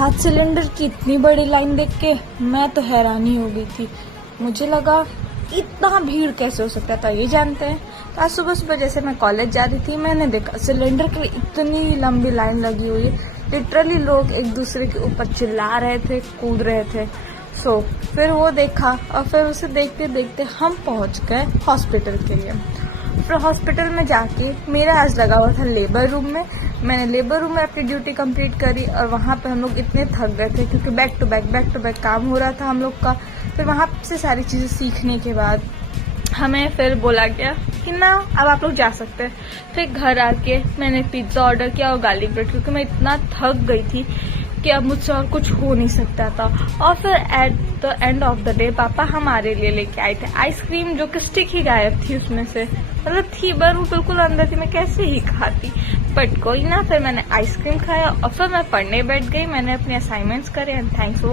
5 cylinder की इतनी बड़ी लाइन देख के मैं तो हैरान ही हो गई थी। मुझे लगा इतना भीड़ कैसे हो सकता था, ये जानते हैं। तो आज सुबह सुबह जैसे मैं कॉलेज जा रही थी, मैंने देखा सिलेंडर के लिए इतनी लंबी लाइन लगी हुई है। लिटरली लोग एक दूसरे के ऊपर चिल्ला रहे थे, कूद रहे थे। फिर वो देखा और फिर उसे देखते देखते हम पहुंच गए हॉस्पिटल के लिए। फिर हॉस्पिटल में जाके मेरा आज लगा हुआ था लेबर रूम में। मैंने लेबर रूम में अपनी ड्यूटी कंप्लीट करी और वहाँ पे हम लोग इतने थक गए थे क्योंकि बैक टू बैक काम हो रहा था हम लोग का। फिर वहाँ से सारी चीज़ें सीखने के बाद हमें फिर बोला गया कि ना अब आप लोग जा सकते हैं। फिर घर आके मैंने पिज्ज़ा ऑर्डर किया और गार्लिक ब्रेड, क्योंकि मैं इतना थक गई थी कि अब मुझसे और कुछ हो नहीं सकता था। और फिर at the end of the day पापा हमारे लिए लेके आए थे आइसक्रीम, जो कि स्टिक ही गायब थी उसमें से, मतलब थी पर वो बिल्कुल अंदर थी, मैं कैसे ही खाती। बट कोई ना, फिर मैंने आइसक्रीम खाया और फिर मैं पढ़ने बैठ गई। मैंने अपने असाइनमेंट्स करे एंड थैंक्स फॉर